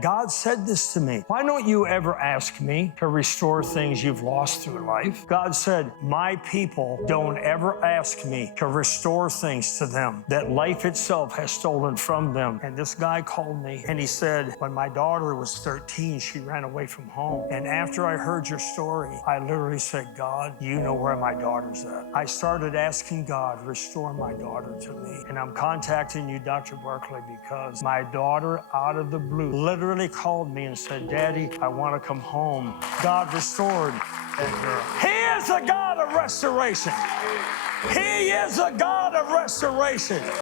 God said this to me. Why don't you ever ask me to restore things you've lost through life? God said, my people don't ever ask me to restore things to them that life itself has stolen from them. And this guy called me and he said, when my daughter was 13, she ran away from home. And after I heard your story, I literally said, God, you know where my daughter's at. I started asking God, restore my daughter to me. And I'm contacting you, Dr. Barkley, because my daughter, out of the blue, literally called me and said, Daddy, I want to come home. God restored that girl. He is a God of restoration. He is a God of restoration.